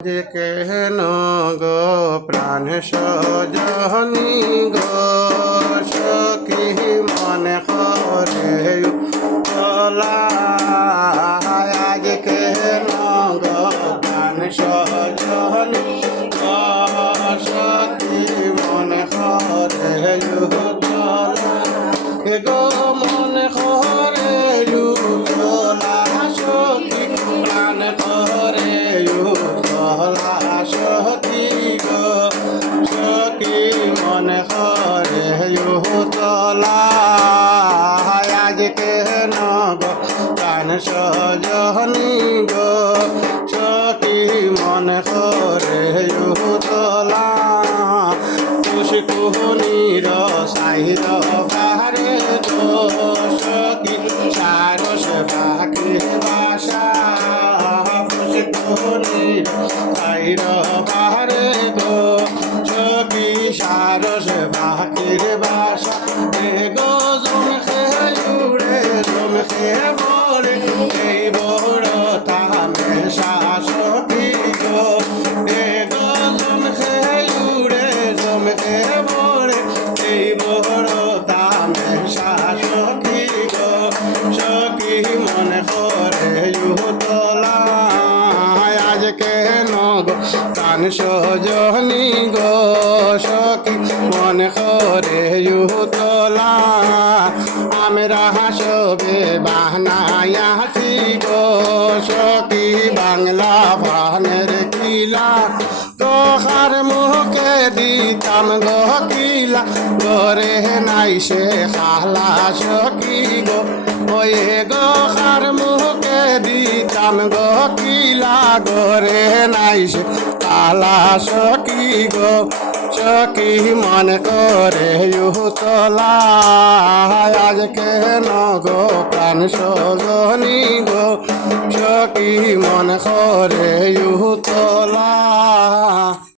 যে কেন গো প্রাণ সজনি গো সখী মনে করে চলা আজ কেন গো প্রাণ সজনি গো সখী মনে করে চলা গো মনে করে চলা সখী প্রাণ করে সখী গো সখী মনে করে তলা আজ কেন গো প্রাণ সজনি গো সখী মনে করে তলা কুশকুনির সাহির পাহাড়ে গো সখী সারস পাখি বাসা কুশকুনির সাহির পাহাড়ে গো সখী সারস পাখির বাসা গো জমখে উড়ে জমখে বলে এই বড় তামে সখী গো গো জমখে উড়ে জমখে বলে এই বড় তামে সখী গো সখী মনে করে তলা আজ কেন গো প্রাণ সজনি গো সখী মনে করে তলা আমরা হাসবে বাহনায়াছি গো সখী বাংলা প্রাণের কিলা তোহার মুখে দিতাম গো কিলা গরে নাই সে খালা সখী গো ওই গো খার মুখে দিতাম গো কিলা গরে নাই সে কালা সখী গো সখী মনে করে তলা আজ কেন গো প্রাণ সজনি গো সখী মনে করে তলা